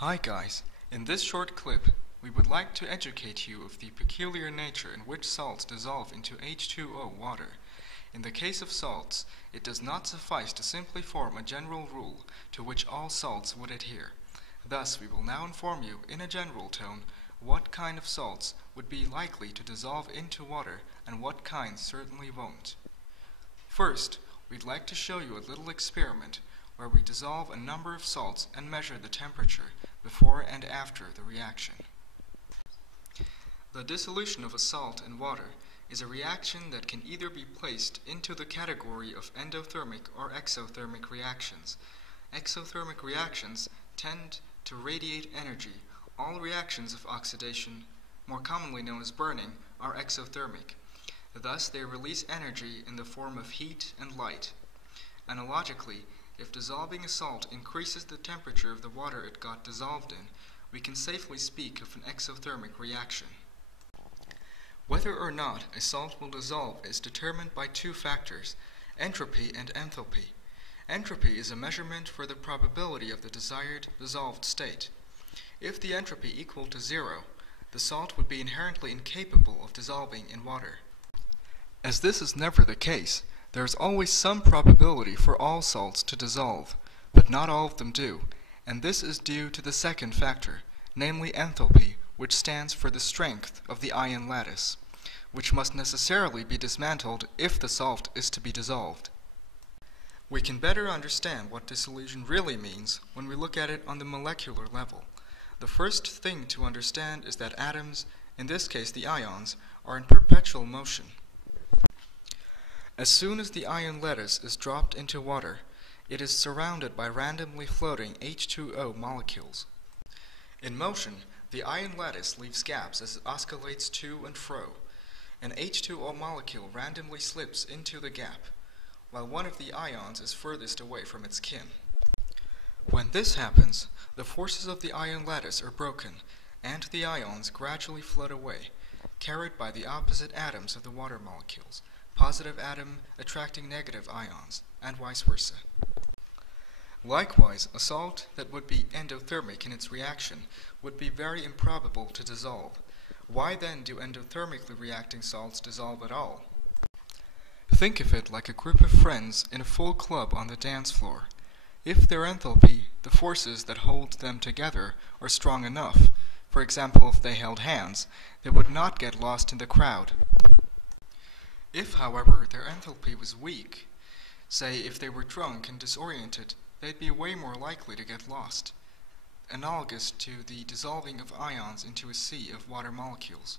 Hi guys, in this short clip we would like to educate you of the peculiar nature in which salts dissolve into H2O water. In the case of salts, it does not suffice to simply form a general rule to which all salts would adhere. Thus we will now inform you in a general tone what kind of salts would be likely to dissolve into water and what kinds certainly won't. First, we'd like to show you a little experiment where we dissolve a number of salts and measure the temperature before and after the reaction. The dissolution of a salt in water is a reaction that can either be placed into the category of endothermic or exothermic reactions. Exothermic reactions tend to radiate energy. All reactions of oxidation, more commonly known as burning, are exothermic. Thus, they release energy in the form of heat and light. Analogically, if dissolving a salt increases the temperature of the water it got dissolved in, we can safely speak of an exothermic reaction. Whether or not a salt will dissolve is determined by two factors, entropy and enthalpy. Entropy is a measurement for the probability of the desired dissolved state. If the entropy equal to 0, the salt would be inherently incapable of dissolving in water. As this is never the case, there is always some probability for all salts to dissolve, but not all of them do, and this is due to the second factor, namely enthalpy, which stands for the strength of the ion lattice, which must necessarily be dismantled if the salt is to be dissolved. We can better understand what dissolution really means when we look at it on the molecular level. The first thing to understand is that atoms, in this case the ions, are in perpetual motion. As soon as the ion lattice is dropped into water, it is surrounded by randomly floating H2O molecules. In motion, the ion lattice leaves gaps as it oscillates to and fro. An H2O molecule randomly slips into the gap, while one of the ions is furthest away from its kin. When this happens, the forces of the ion lattice are broken, and the ions gradually float away, carried by the opposite atoms of the water molecules, positive atom attracting negative ions, and vice versa. Likewise, a salt that would be endothermic in its reaction would be very improbable to dissolve. Why then do endothermically reacting salts dissolve at all? Think of it like a group of friends in a full club on the dance floor. If their enthalpy, the forces that hold them together, are strong enough, for example if they held hands, they would not get lost in the crowd. If, however, their enthalpy was weak, say if they were drunk and disoriented, they'd be way more likely to get lost, analogous to the dissolving of ions into a sea of water molecules.